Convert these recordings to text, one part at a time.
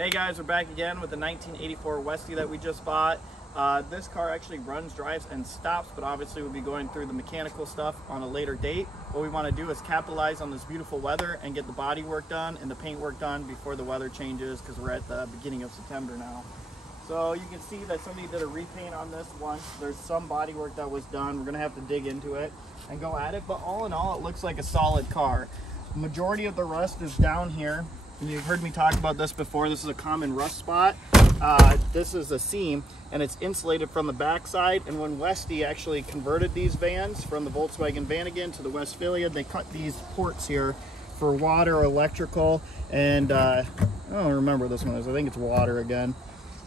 Hey guys, we're back again with the 1984 Westie that we just bought. This car actually runs, drives, and stops, but obviously we'll be going through the mechanical stuff on a later date. What we want to do is capitalize on this beautiful weather and get the body work done and the paint work done before the weather changes, because we're at the beginning of September now. So you can see that somebody did a repaint on this once. There's some body work that was done. We're going to have to dig into it and go at it, but all in all, it looks like a solid car. The majority of the rust is down here. And you've heard me talk about this before. This is a common rust spot. This is a seam, and it's insulated from the backside. And when Westie actually converted these vans from the Volkswagen Vanagon to the Westfalia, they cut these ports here for water or electrical. And I don't remember this one is. I think it's water again.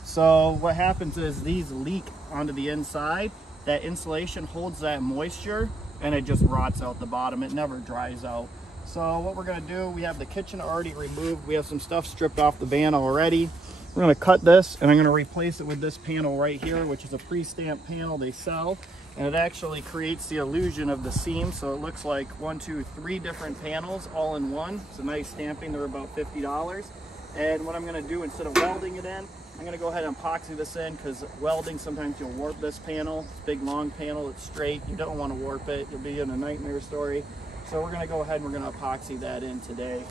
So what happens is these leak onto the inside. That insulation holds that moisture, and it just rots out the bottom. It never dries out. So what we're going to do, we have the kitchen already removed. We have some stuff stripped off the van already. We're going to cut this, and I'm going to replace it with this panel right here, which is a pre-stamped panel they sell. And it actually creates the illusion of the seam, so it looks like 1, 2, 3 different panels all in one. It's a nice stamping. They're about $50. And what I'm going to do, instead of welding it in, I'm going to go ahead and epoxy this in, because welding, sometimes you'll warp this panel. It's a big long panel. It's straight. You don't want to warp it. You'll be in a nightmare story. So we're going to go ahead and we're going to epoxy that in today.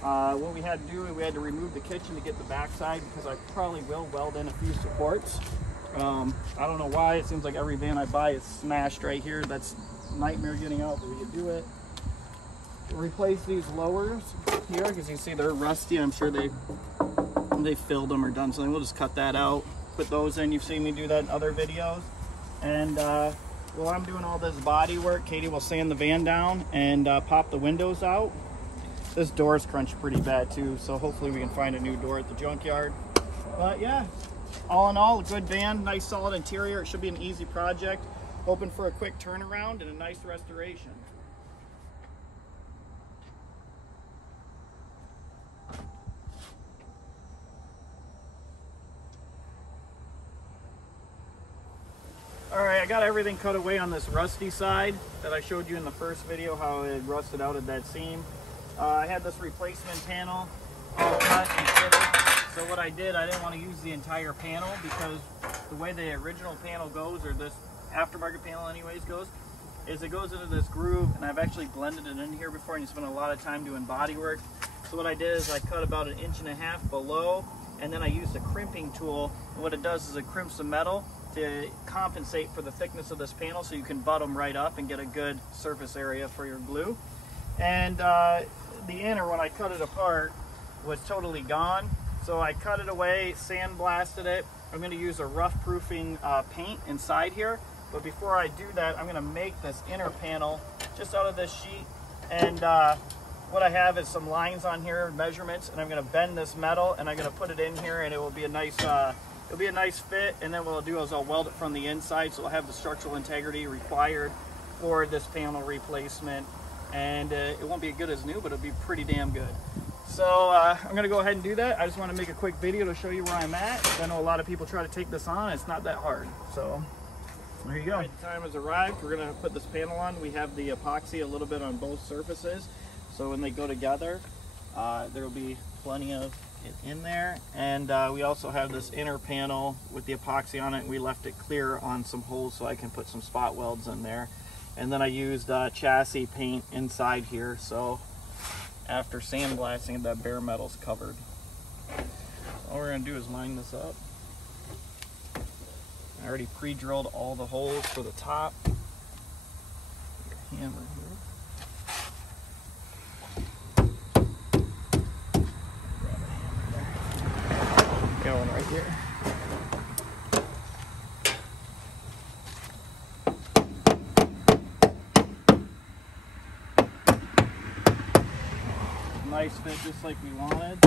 What we had to do, we had to remove the kitchen to get the backside, because I probably will weld in a few supports. I don't know why. It seems like every van I buy is smashed right here. That's a nightmare getting out, but we can do it. Replace these lowers here, because you see they're rusty. I'm sure they filled them or done something. We'll just cut that out, put those in. You've seen me do that in other videos. And while I'm doing all this body work, Katie will sand the van down and pop the windows out. This door's crunched pretty bad too, so hopefully we can find a new door at the junkyard. But yeah, all in all, a good van, nice solid interior. It should be an easy project. Hoping for a quick turnaround and a nice restoration. Alright, I got everything cut away on this rusty side that I showed you in the first video, how it rusted out at that seam. I had this replacement panel all cut and fitted. So what I did, I didn't want to use the entire panel, because the way the original panel goes, or this aftermarket panel anyways goes, is it goes into this groove, and I've actually blended it in here before, and you spend a lot of time doing body work. So what I did is I cut about 1.5 inches below, and then I used a crimping tool, and what it does is it crimps the metal to compensate for the thickness of this panel, so you can butt them right up and get a good surface area for your glue. And the inner, when I cut it apart, was totally gone. So I cut it away, sandblasted it. I'm going to use a rough proofing paint inside here. But before I do that, I'm going to make this inner panel just out of this sheet. And what I have is some lines on here, measurements, and I'm going to bend this metal, and I'm going to put it in here, and it will be a nice it'll be a nice fit. And then what I'll do is I'll weld it from the inside, so it'll have the structural integrity required for this panel replacement. And it won't be as good as new, but it'll be pretty damn good. So I'm going to go ahead and do that. I just want to make a quick video to show you where I'm at. I know a lot of people try to take this on. It's not that hard. So there you go. Right, the time has arrived. We're going to put this panel on. We have the epoxy a little bit on both surfaces, so when they go together, there will be plenty of it in there. And we also have this inner panel with the epoxy on it. We left it clear on some holes so I can put some spot welds in there. And then I used chassis paint inside here, so after sandblasting, that bare metal's covered. All we're going to do is line this up. I already pre-drilled all the holes for the top. Your hammer here. Grab a hammer there. Got one right here. Nice fit, just like we wanted.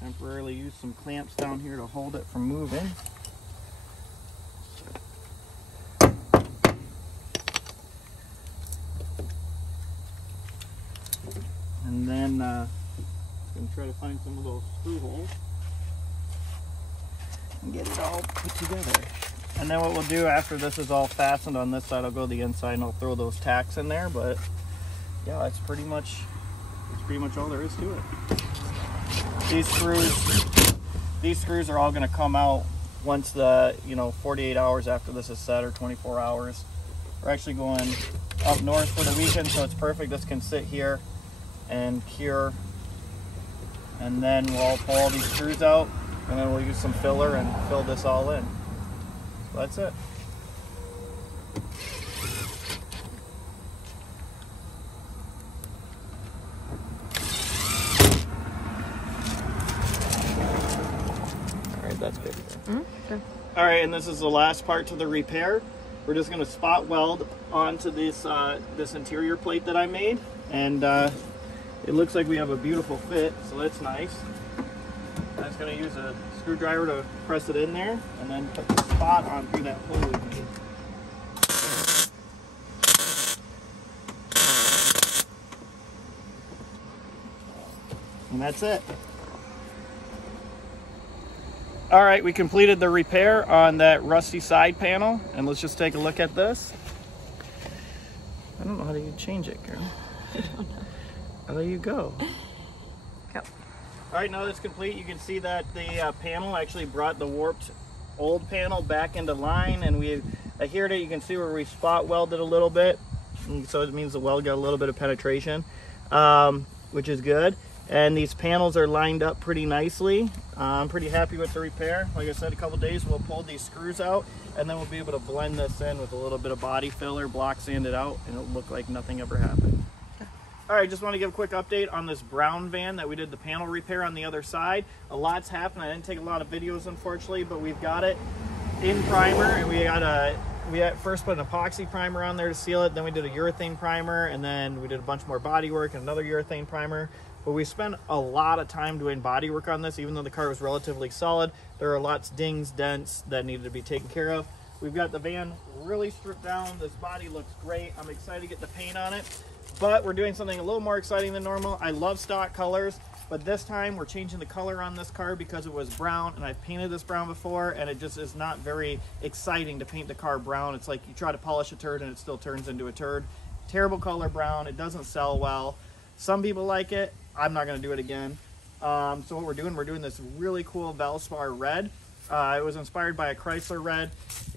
Temporarily use some clamps down here to hold it from moving. And then I'm going to try to find some of those screw holes and get it all put together. And then what we'll do after this is all fastened on this side, I'll go to the inside and I'll throw those tacks in there. But yeah, that's pretty much That's pretty much all there is to it. These screws are all going to come out once the 48 hours after this is set, or 24 hours. We're actually going up north for the weekend, so it's perfect. This can sit here and cure, and then we'll pull all these screws out, and then we'll use some filler and fill this all in. So that's it. That's good. Okay. All right, and this is the last part to the repair. We're just going to spot weld onto this this interior plate that I made, and it looks like we have a beautiful fit, so that's nice. I'm just going to use a screwdriver to press it in there, and then put the spot on through that hole we made. And that's it. All right, we completed the repair on that rusty side panel, and let's just take a look at this. I don't know how to change it, girl. I don't know. Oh, there you go. Yep. All right, now that's complete. You can see that the panel actually brought the warped old panel back into line, and we adhered it. You can see where we spot welded a little bit, and so it means the weld got a little bit of penetration, which is good. And these panels are lined up pretty nicely. I'm pretty happy with the repair. Like I said, a couple days we'll pull these screws out, and then we'll be able to blend this in with a little bit of body filler, block sand it out, and it'll look like nothing ever happened. All right, just want to give a quick update on this brown van that we did the panel repair on the other side. A lot's happened. I didn't take a lot of videos, unfortunately, but we've got it in primer, and we had first put an epoxy primer on there to seal it, then we did a urethane primer, and then we did a bunch more body work and another urethane primer. But we spent a lot of time doing body work on this. Even though the car was relatively solid, there are lots of dings, dents that needed to be taken care of. We've got the van really stripped down. This body looks great. I'm excited to get the paint on it, but we're doing something a little more exciting than normal. I love stock colors, but this time we're changing the color on this car because it was brown, and I've painted this brown before, and it just is not very exciting to paint the car brown. It's like you try to polish a turd and it still turns into a turd. Terrible color brown. It doesn't sell well. Some people like it. I'm not going to do it again. So what we're doing this really cool Valspar red. It was inspired by a Chrysler red.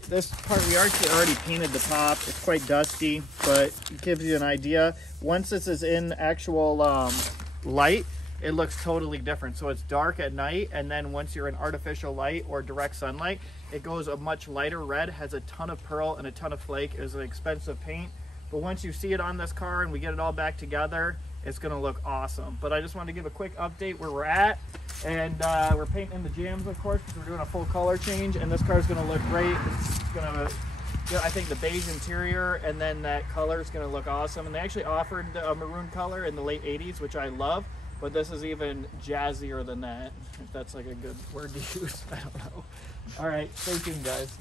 This part, we actually already painted the top. It's quite dusty, but it gives you an idea. Once this is in actual light, it looks totally different. So it's dark at night, and then once you're in artificial light or direct sunlight, it goes a much lighter red, has a ton of pearl and a ton of flake. It's an expensive paint, but once you see it on this car and we get it all back together, it's going to look awesome. But I just wanted to give a quick update where we're at, and we're painting the jams, of course, because we're doing a full color change, and this car is going to look great. It's going to, I think, the beige interior, and then that color is going to look awesome. And they actually offered a maroon color in the late 80s, which I love, but this is even jazzier than that, if that's like a good word to use. I don't know. All right, stay tuned, guys.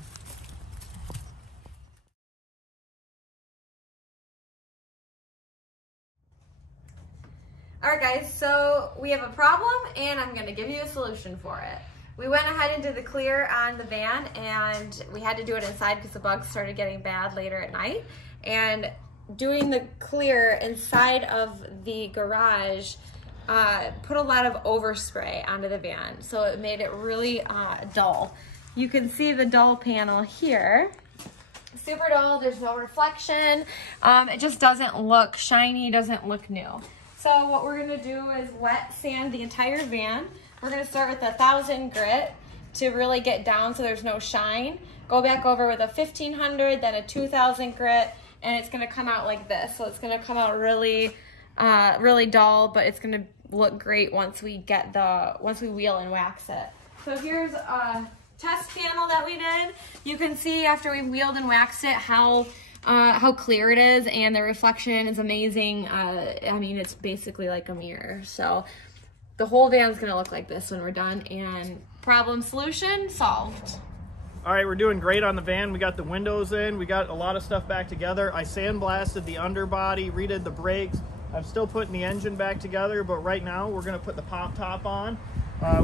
All right, guys, so we have a problem, and I'm gonna give you a solution for it. We went ahead and did the clear on the van, and we had to do it inside because the bugs started getting bad later at night. And doing the clear inside of the garage put a lot of overspray onto the van, so it made it really dull. You can see the dull panel here. Super dull, there's no reflection. It just doesn't look shiny, doesn't look new. So what we're gonna do is wet sand the entire van. We're gonna start with 1,000 grit to really get down so there's no shine. Go back over with a 1,500, then a 2,000 grit, and it's gonna come out like this. So it's gonna come out really, really dull, but it's gonna look great once we wheel and wax it. So here's a test panel that we did. You can see after we wheeled and waxed it how clear it is, and the reflection is amazing. I mean, it's basically like a mirror. So the whole van's gonna look like this when we're done, and problem solution solved. All right, we're doing great on the van. We got the windows in, we got a lot of stuff back together. I sandblasted the underbody, redid the brakes. I'm still putting the engine back together, but right now we're gonna put the pop top on.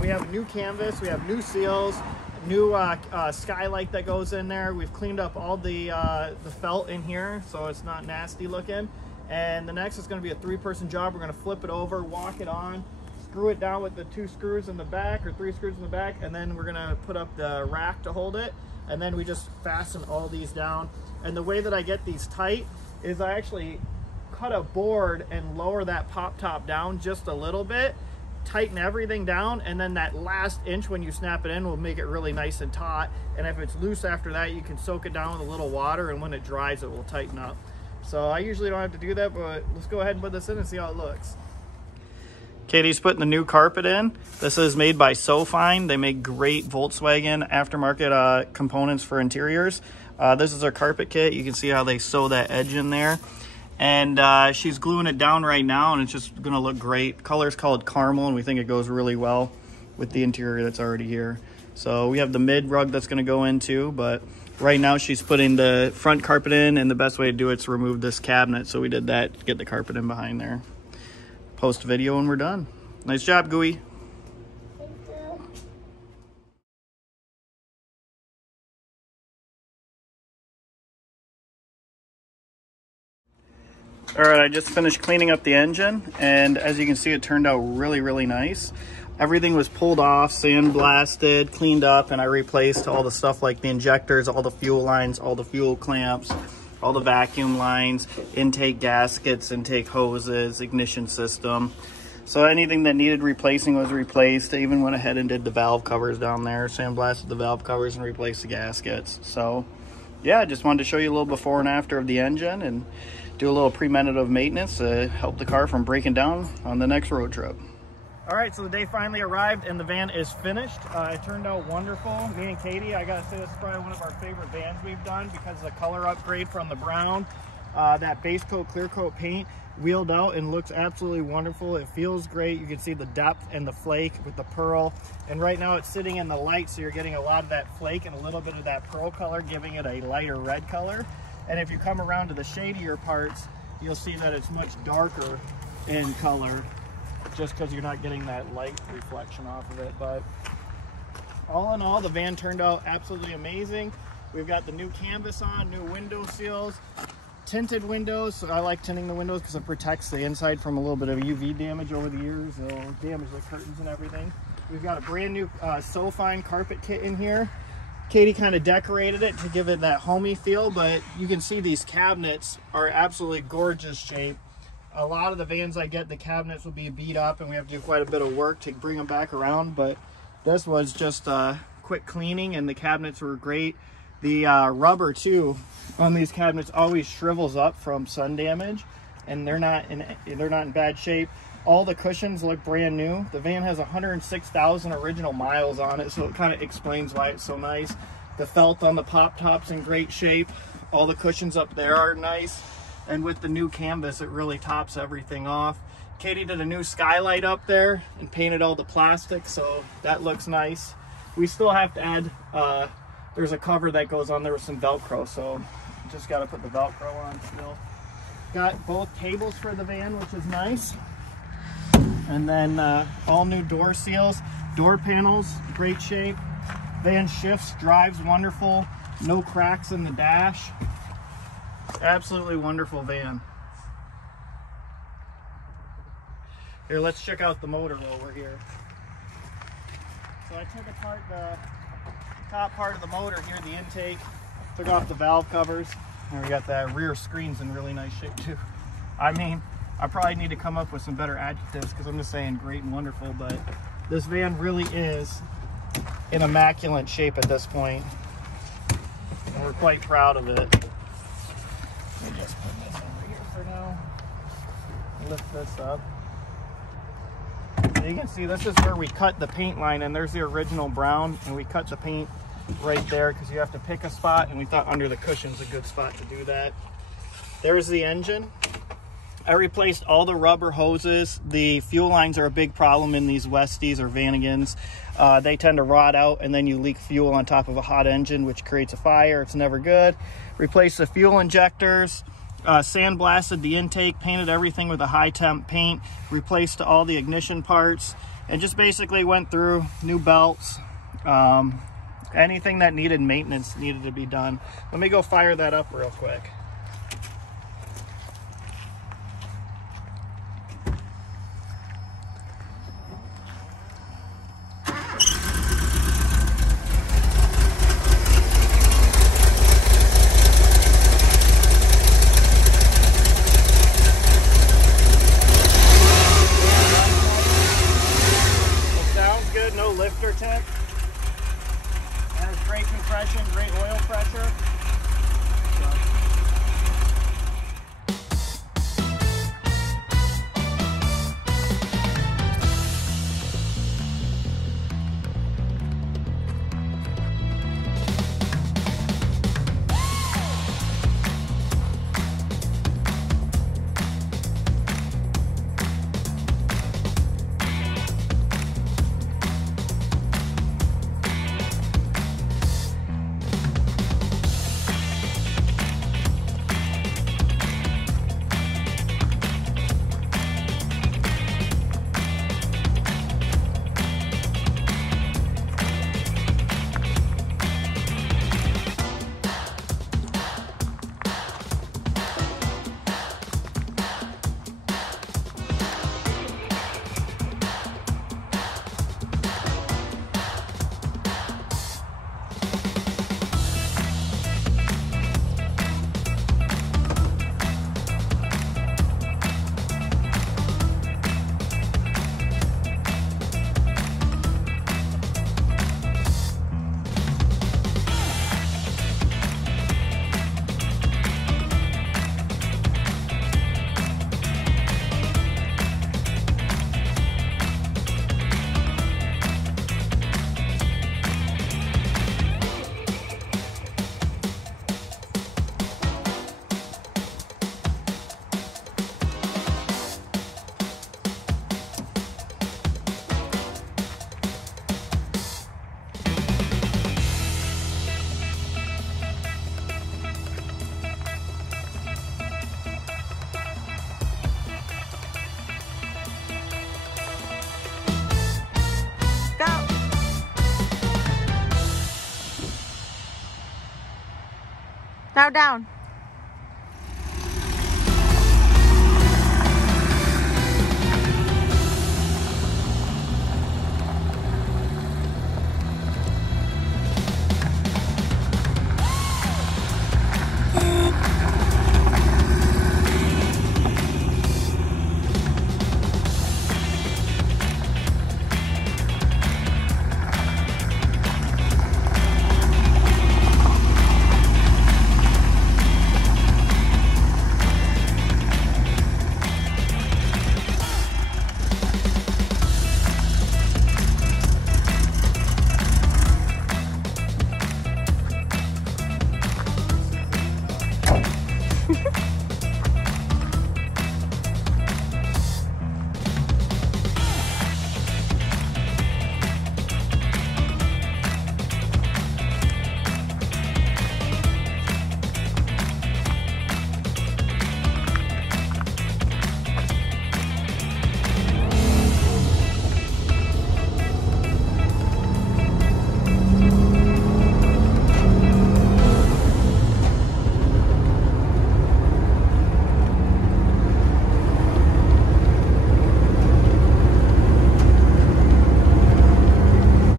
We have new canvas, we have new seals, new skylight that goes in there. We've cleaned up all the felt in here, so it's not nasty looking. And the next is going to be a 3-person job. We're going to flip it over, walk it on, screw it down with the 2 screws in the back, or 3 screws in the back, and then we're going to put up the rack to hold it, and then we just fasten all these down. And the way that I get these tight is I actually cut a board and lower that pop top down just a little bit, tighten everything down, and then that last inch when you snap it in will make it really nice and taut. And if it's loose after that, you can soak it down with a little water, and when it dries it will tighten up. So I usually don't have to do that, but let's go ahead and put this in and see how it looks. Katie's putting the new carpet in. This is made by SoFine. They make great Volkswagen aftermarket components for interiors. This is our carpet kit. You can see how they sew that edge in there. And she's gluing it down right now, and it's just gonna look great. Color's called caramel, and we think it goes really well with the interior that's already here. So we have the mid rug that's gonna go in too, but right now she's putting the front carpet in, and the best way to do it is to remove this cabinet. So we did that to get the carpet in behind there. Post video when we're done. Nice job, Gooey. Thank you. All right, I just finished cleaning up the engine, and as you can see, it turned out really, really nice. Everything was pulled off, sandblasted, cleaned up, and I replaced all the stuff like the injectors, all the fuel lines, all the fuel clamps, all the vacuum lines, intake gaskets, intake hoses, ignition system. So anything that needed replacing was replaced. I even went ahead and did the valve covers down there, sandblasted the valve covers and replaced the gaskets. So yeah, I just wanted to show you a little before and after of the engine and do a little preventative maintenance to help the car from breaking down on the next road trip. All right, so the day finally arrived and the van is finished. It turned out wonderful. Me and Katie, I gotta say, this is probably one of our favorite vans we've done because of the color upgrade from the brown. That base coat, clear coat paint wheeled out and looks absolutely wonderful. It feels great. You can see the depth and the flake with the pearl. And right now it's sitting in the light, so you're getting a lot of that flake and a little bit of that pearl color, giving it a lighter red color. And if you come around to the shadier parts, you'll see that it's much darker in color, just because you're not getting that light reflection off of it. But all in all, the van turned out absolutely amazing. We've got the new canvas on, new window seals, tinted windows. So I like tinting the windows because it protects the inside from a little bit of UV damage over the years. It'll damage the curtains and everything. We've got a brand new SoFine carpet kit in here. Katie kind of decorated it to give it that homey feel, but you can see these cabinets are absolutely gorgeous shape. A lot of the vans I get, the cabinets will be beat up and we have to do quite a bit of work to bring them back around, but this was just quick cleaning and the cabinets were great. The rubber too on these cabinets always shrivels up from sun damage, and they're not in bad shape. All the cushions look brand new. The van has 106,000 original miles on it, so it kind of explains why it's so nice. The felt on the pop top's in great shape. All the cushions up there are nice. And with the new canvas, it really tops everything off. Katie did a new skylight up there and painted all the plastic, so that looks nice. We still have to add, there's a cover that goes on there with some Velcro, so just got to put the Velcro on still. Got both tables for the van, which is nice. And then all new door seals, door panels, great shape. Van shifts, drives wonderful, no cracks in the dash. Absolutely wonderful van. Here, let's check out the motor while we're here. So I took apart the top part of the motor here, the intake, took off the valve covers, and we got that rear screens in really nice shape too. I mean, I probably need to come up with some better adjectives because I'm just saying great and wonderful, but this van really is in immaculate shape at this point, and we're quite proud of it. Let me just put this over here for now. Lift this up. So you can see this is where we cut the paint line, and there's the original brown, and we cut the paint right there because you have to pick a spot, and we thought under the cushion's a good spot to do that. There's the engine. I replaced all the rubber hoses. The fuel lines are a big problem in these Westies or Vanagons. They tend to rot out and then you leak fuel on top of a hot engine, which creates a fire. It's never good. Replaced the fuel injectors, sandblasted the intake, painted everything with a high temp paint, replaced all the ignition parts, and just basically went through new belts. Anything that needed maintenance needed to be done. Let me go fire that up real quick. tip. And there's great compression, great oil pressure. Now down.